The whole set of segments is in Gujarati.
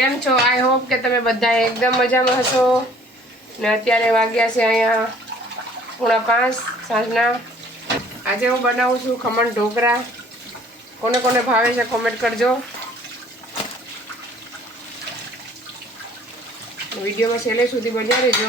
કેમ છો? આઈ હોપ કે તમે બધા એકદમ મજામાં હશો. ને અત્યારે વાગ્યા છે અહીંયા પૂણા પાંચ સાંજના. આજે હું બનાવું છું ખમણ ઢોકળા કોને કોને ભાવે છે કોમેન્ટ કરજો. વિડીયોમાં છેલ્લે સુધી બન્યા રહેજો.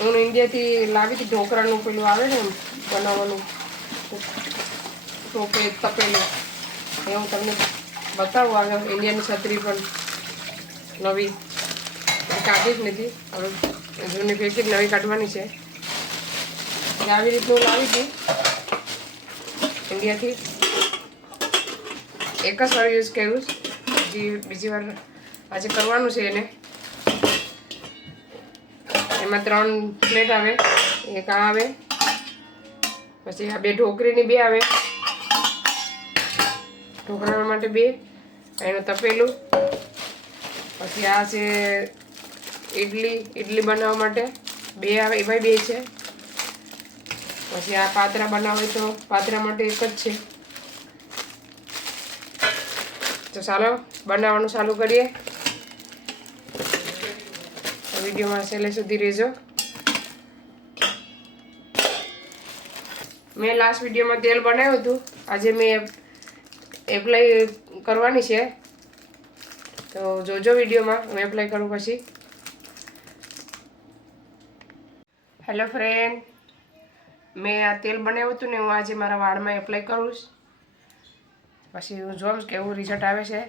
હું ઇન્ડિયાથી લાવી હતી ઢોકળાનું પેલું આવે ને બનાવવાનું. તપેલું. એ હું તમને બતાવું આગળ ઇન્ડિયાની છત્રી પણ નવી કાઢી જ. નથી હવે જૂની જ નવી કાઢવાની છે. આવી રીતનું લાવી હતી ઇન્ડિયાથી એક જ વાર યુઝ કર્યું બીજી બીજી વાર આજે કરવાનું છે એને. એમાં ત્રણ પ્લેટ આવે, એક આ આવે, પછી આ બે ઢોકરીની બે આવે. ઢોકળા માટે બે, એનું તપેલું, પછી આ છે ઇડલી ઇડલી બનાવવા માટે. બે આવે એમાં બે છે. પછી આ પાતરા બનાવે તો પાતરા માટે એક જ છે. તો ચાલો, બનાવવાનું ચાલુ કરીએ. વિડીયોમાં છેલ્લે સુધી રહેજો. મેં લાસ્ટ વિડીયોમાં તેલ બનાવ્યું હતું. આજે મેં એપ્લાય કરવાની છે. તો જોજો વિડીયોમાં, હું એપ્લાય કરું પછી. હેલો ફ્રેન્ડ મેં આ તેલ બનાવ્યું હતું ને, હું આજે મારા વાળમાં એપ્લાય કરું પછી હું જોઉં કેવું રિઝલ્ટ આવે છે.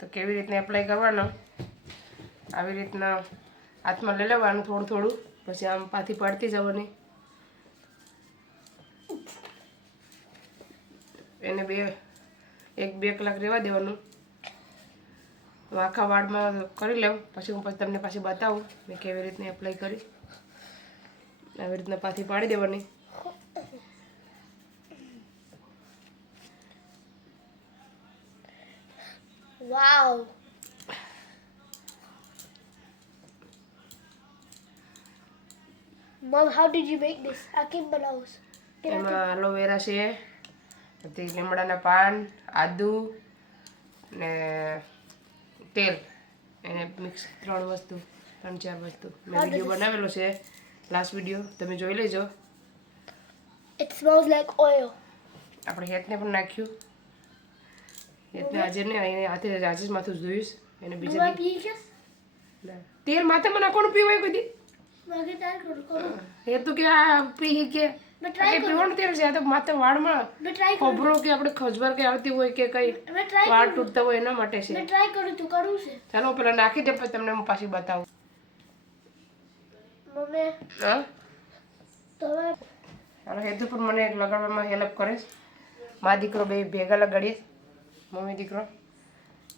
તો કેવી રીતના એપ્લાય કરવાનો? આવી રીતના હાથમાં લઈ લેવાનું થોડું થોડું. પછી આમ પાછી પડતી જવાની. એને બે એક બે કલાક રહેવા દેવાનું. હું આખા વાળમાં કરી લઉં પછી હું પછી તમને પાછી બતાવું મેં કેવી રીતના એપ્લાય કરી. આવી રીતના પાછી પાડી દેવાની. વાવ Mom, how did you make this? I can બનાવું એમાં એલોવેરા છે. પછી લીમડાના પાન આદુ ને તેલ. એને મિક્સ ત્રણ વસ્તુ ત્રણ ચાર વસ્તુ. મેં વીડિયો બનાવેલો છે. લાસ્ટ વીડિયો તમે જોઈ લેજો. ઇટ સ્મેલ્સ લાઈક ઓઇલ આપણે હેતને પણ નાખ્યું. હેતને આજે ને એને હાથે આજે જ માથું ધોઈશ. એને બીજા તેલ માથામાં નાખવાનું પીવાય કોઈ દી? માગે તાર કરું કરું. એ તો કે આ પી કે પીવાનું તેલ છે? તો માત્ર વાળમાં કરું. ખોબરો કે આપણે ખજબર કે આવતી હોય કે કઈ વાળ તૂટતા હોય એના માટે છે. ટ્રાય કર્યું તું કરું છે. ચાલો પેલા નાખી દે પછી તમને હું પાછી બતાવું. મમ્મી હા? તમે ચાલો હેતુ પણ મને લગાડવામાં હેલ્પ કરે મા દીકરો બે ભેગા લગાડીએ મમ્મી દીકરો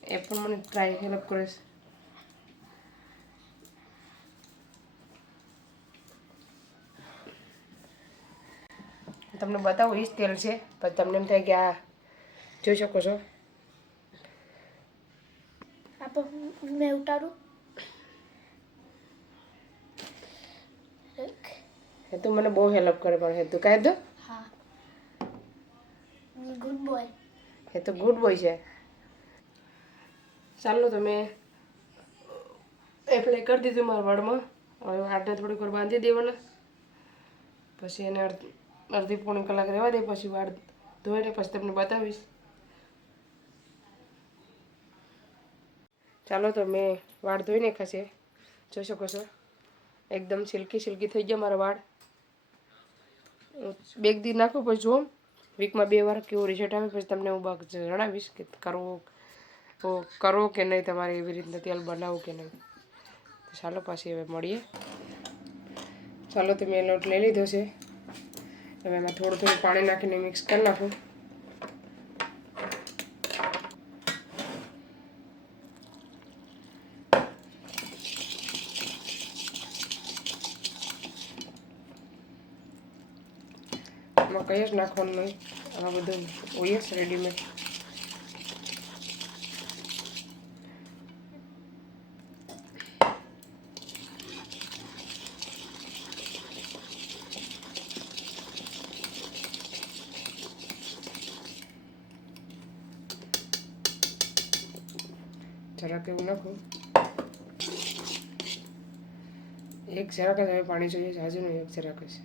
એ પણ મને ટ્રાય હેલ્પ કરે છે. તમને બતાવું એ જ તેલ છે. પણ તમને એમ થાય કે આ જોઈ શકો છો. આપ મેં ઉતારું. હેતુ મને બહુ હેલ્પ કરે પણ હેતુ. કહે દો. હા. ગુડ બોય એ તો ગુડ બોય છે. ચાલો તમે એપ્લાય કરી દીધું મારા વાળમાં. હવે આટને થોડીક વાર બાંધી દેવાના. પછી એને અડધી પોણી કલાક રહેવા દે, પછી વાળ ધોઈને પછી તમને બતાવીશ. ચાલો તો મેં વાળ ધોઈને ખસે જોઈ શકો છો એકદમ સિલ્કી સિલ્કી થઈ ગયા મારા વાળ. બે દી નાખું, પછી જોઉં. વીકમાં બે વાર કેવું રિઝલ્ટ આવે, પછી તમને હું જણાવીશ કે કરવો કરો કે નહીં તમારે એવી રીતના તેલ બનાવો કે નહીં. ચાલો પાછી હવે મળીએ. ચાલો તો મેં લોટ લઈ લીધો છે. હવે એમાં થોડું થોડું પાણી નાખીને મિક્સ કરી નાખું. એમાં કંઈ જ નાખવાનું નહીં. આ બધું હોય જ રેડીમેડ જરાક એવું નાખું એક જરાક જ હવે પાણી જોઈએ જાજુ નહીં એક જરાક બસ.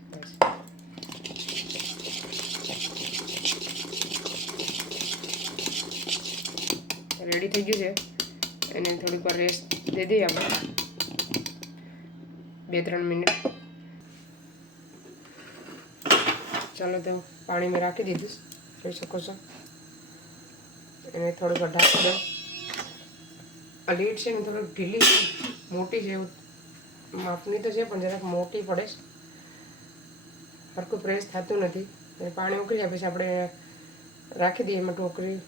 રેડી થઈ ગયું છે? એને થોડીક વાર રેસ્ટ દઈ દઈએ આપણે. બે, ત્રણ મિનિટ. ચાલો તો પાણી મેં રાખી દીધું. જોઈ શકો છો? એને થોડુંક ઢાંકી દો આ લીડ છે ને થોડીક ઢીલી મોટી છે એવું. માપની તો છે, પણ જરાક મોટી પડે છે. સરખું પ્રેસ થતું નથી. પાણી ઉકળી પછી આપણે રાખી દઈએ એમાં ટોકરી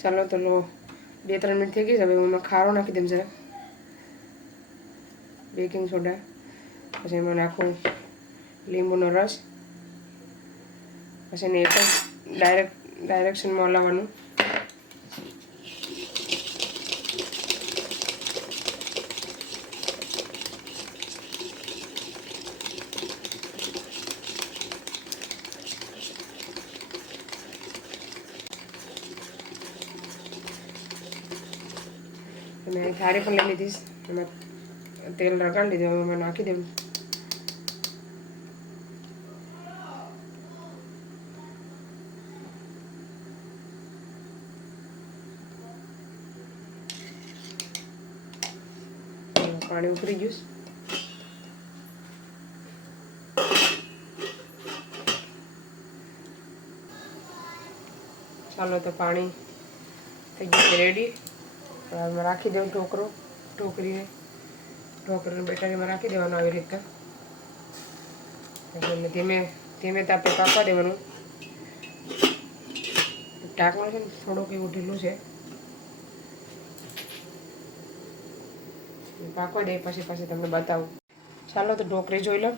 ચાલો, તો બે ત્રણ મિનિટ થઈ ગઈ છે, હવે હું ખારો નાખી દઉં જરા બેકિંગ સોડા, પછી એમાં નાખું લીંબુનો રસ. પછી એને એક જ ડાયરેક્ટ ડાયરેક્શનમાં હલાવવાનું. અને અહીં પણ લઈ લીધીશ. એમાં તેલ રગાડી દીધું એમાં નાખી દેવું. પાણી ઉકળી ગયું ચાલો તો પાણી થઈ ગયું રેડી હવે આમાં રાખી દઉં ટોકરો ટોકરીને ટોકરીને બેટારીમાં રાખી દેવાનું આવી રીતના. એટલે ધીમે ધીમે તાપે પાકવા દેવાનું. ઢાંકણું છે ને થોડુંક એવું ઢીલું છે. પાકવા દે, પછી પછી તમને બતાવું. ચાલો તો ઢોકરી જોઈ લો.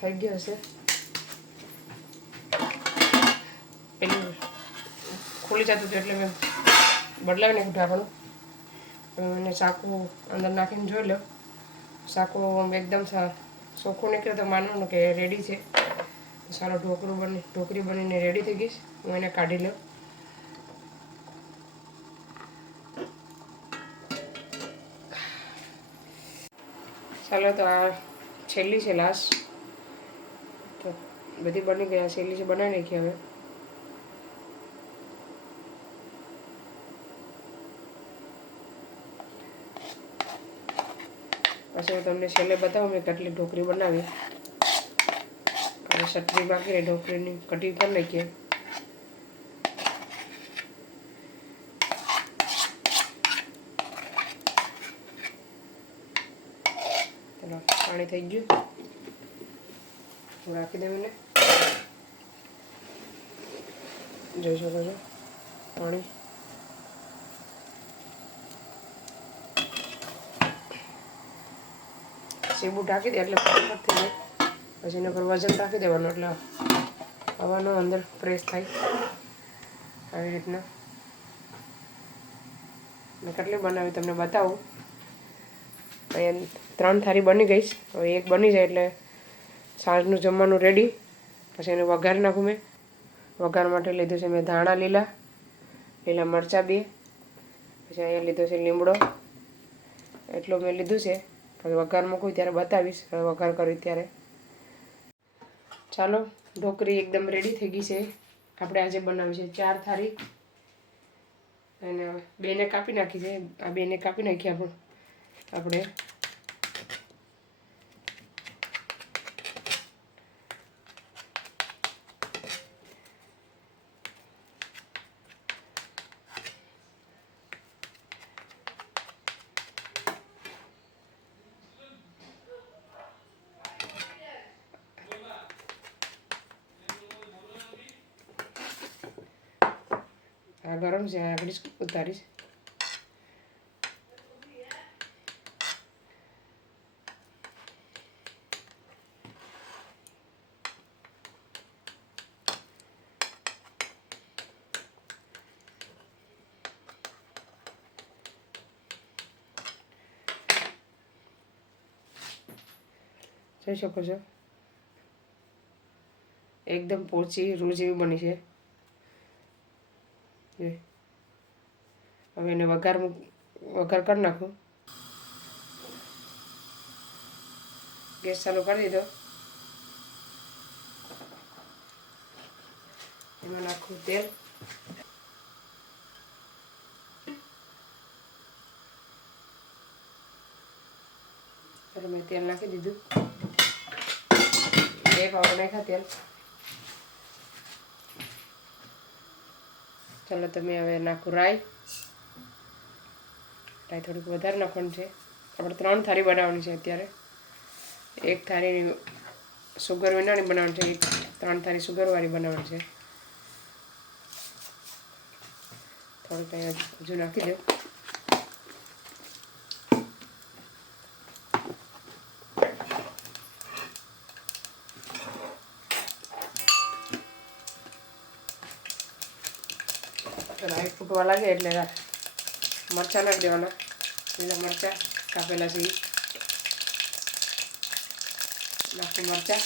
થઈ ગયો હશે. પેલું ખુલી જતું હતું એટલે મેં બદલાવી નાખ્યું ઢાંકણું ચાકુ અંદર નાખીને જોઈ લો. ચાકુ એકદમ ચોખ્ખું નીકળે તો માનવાનું કે રેડી છે. સારો ઢોકળું બની ઢોકરી બનીને રેડી થઈ ગઈ હું એને કાઢી લઉં. ચાલો તો આ છેલ્લી છે લાસ્ટ તો બધી બની ગયા, છેલ્લી છે, બનાવી નાખી હવે. પછી હું તમને છેલ્લે બતાવું, મેં કેટલી ઢોકરી બનાવી. અને સટરી બાકી રહી ઢોકરીની કટિંગ કરી નાખીએ. ચલો, પાણી થઈ ગયું. રાખી દઉં મને. જોઈ શકો છો પાણી. સીબું ઢાંકી દે એટલે ફટાફટ થઈ જાય. પછી એના પર વજન રાખી દેવાનું એટલે હવાનો અંદર પ્રેસ થાય. આવી રીતના. મેં કેટલી બનાવી તમને બતાવું. અહીંયા ત્રણ થાળી બની ગઈ હવે એક બની જાય એટલે સાંજનું જમવાનું રેડી પછી એને વઘાર નાખું મેં. વઘાર માટે લીધું છે મેં ધાણા, લીલા લીલા મરચાં બે. પછી અહીંયા લીધો છે લીમડો. એટલું મેં લીધું છે. પછી વઘાર મૂકું ત્યારે બતાવીશ, હવે વઘાર કર્યું ત્યારે. ચાલો, ઢોકરી એકદમ રેડી થઈ ગઈ છે. આપણે આજે બનાવી છે ચાર થાળી. અને બેને કાપી નાખી છે. આ બેને કાપી નાખી આપણે. આપણે ગરમ છે આગળ ઉતારીશ જોઈ શકો છો એકદમ પોચી રૂ જેવી બની છે જોઈ હવે એને વઘાર વઘાર કરી નાખું. ગેસ ચાલુ કરી દીધો. એમાં નાખું તેલ. મેં તેલ નાખી દીધું. બે પાવડર નાખ્યા તેલ. ચાલો તમે હવે નાખું રાઈ. રાઈ થોડુંક વધારે નાખવાનું છે. આપણે ત્રણ થાળી બનાવવાની છે અત્યારે. એક થાળી સુગર વિનાની બનાવવાની છે, એક ત્રણ થાળી સુગરવાળી બનાવવાની છે. થોડુંક અહીંયા હજુ નાખી દઉં. રાઈ ફૂટવા લાગે એટલે મરચાં નાખી દેવાના લીલા મરચાં કાપેલા છે ઈ. નાખું મરચાં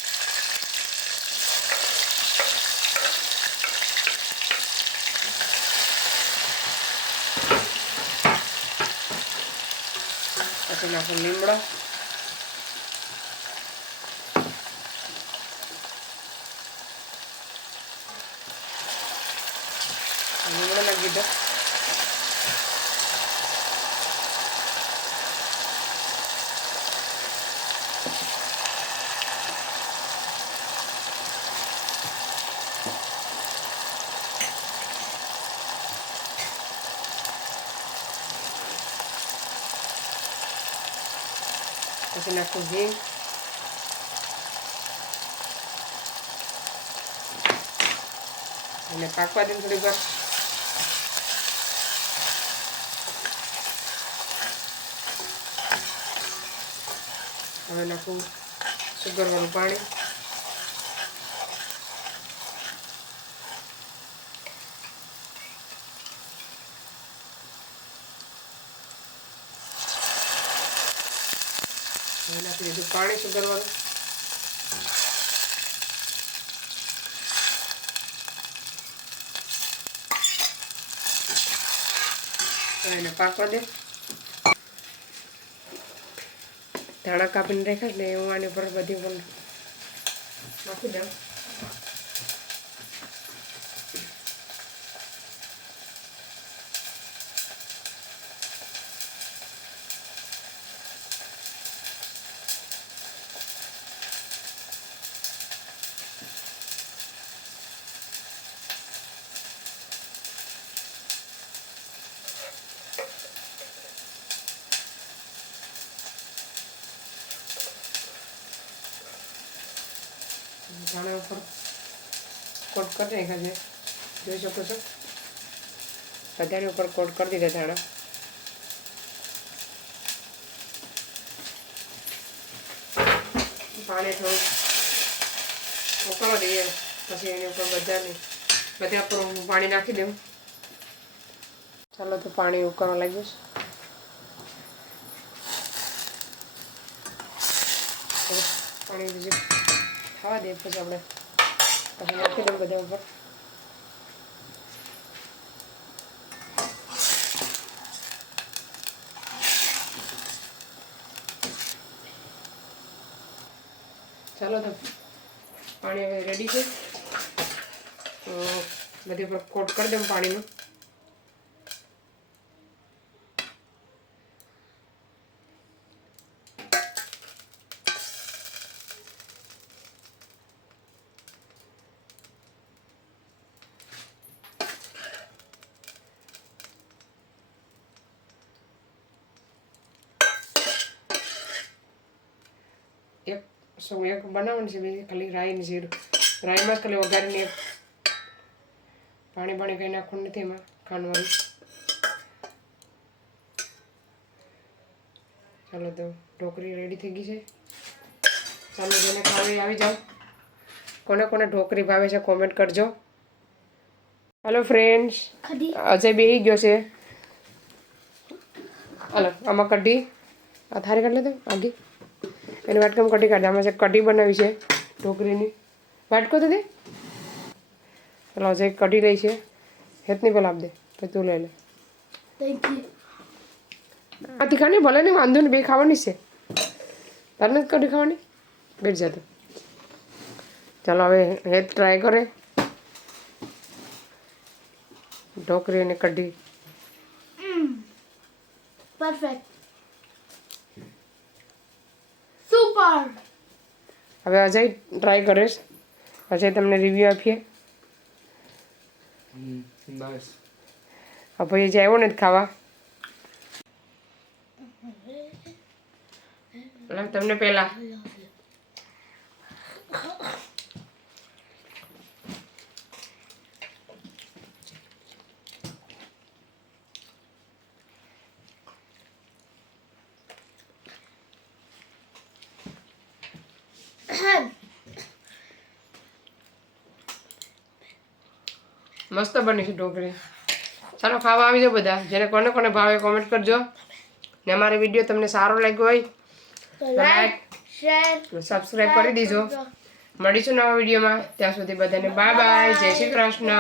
પછી નાખું લીમડો લીમડો નાખી દીધો પછી નાખું હિંગ અને પાકવા દઉં થોડીક વાર હવે નાખું સુગરવાળું પાણી હવે નાખી દીધું પાણી સુધારવાનું એને પાકવા દે. ધાણા કાપીને રાખ્યા એટલે હું આની ઉપર બધી પણ નાખી દઉં. ધાણા ઉપર કોટ કરી નાખ્યા છે. જોઈ શકો છો? બધાની ઉપર કોટ કરી દીધા ધાણા પાણી થોડું ઉકળવા દઈએ, પછી એની ઉપર બધાની, બધા પર હું પાણી નાખી દઉં. ચાલો તો પાણી ઉકળવા લાગ્યું છે. પાણી બીજું ખાવા દે, પછી આપણે પછી નાખી દઉં બધા ઉપર. ચાલો તો, પાણી હવે રેડી છે. બધી ઉપર કોટ કરી દઉં પાણીનું એક શું એક બનાવવાની છે બીજી ખાલી રાઈની જીરું રાઈમાં જ ખાલી વઘારીને પાણી પાણી કંઈ નાખવાનું નથી એમાં ખાંડવાનું ચાલો તો ઢોકરી રેડી થઈ ગઈ છે. ચાલો જેને ખાવી આવી જાઓ. કોને કોને ઢોકળી ભાવે છે કોમેન્ટ કરજો. હલો ફ્રેન્ડ્સ અજય બેહી ગયો છે. હલો આમાં કઢી. આ થારી કાઢી લેતો આગી. એની વાટકામાં કઢી કાઢી? આમાં છે કઢી બનાવી છે ઢોકરીની વાટકો તો દે ચાલો અજય કઢી લઈ છે હેતની પેલા આપ દે. તો તું લઈ લે. આ તીખાની ભલે નહીં વાંધો નહીં બે ખાવાની છે. તારે નથી કઢી ખાવાની? બેઠ જતો ચાલો હવે હેત ટ્રાય કરે. ઢોકરી અને કઢી. પરફેક્ટ હવે અજય ટ્રાય કરીશ અજય તમને રિવ્યૂ આપીએ. ભાઈ જે આવ્યો ને ખાવા. તમને પહેલા મસ્ત બની છે ઢોકળી. ચાલો ખાવા આવી જાઓ બધા. જેને કોને કોને ભાવે કોમેન્ટ કરજો. ને અમારો વીડિયો તમને સારો લાગ્યો હોય લાઈક શેર સબસ્ક્રાઇબ કરી દીજો. મળીશું નવા વિડીયોમાં ત્યાં સુધી બધાને બાય બાય જય શ્રી કૃષ્ણ.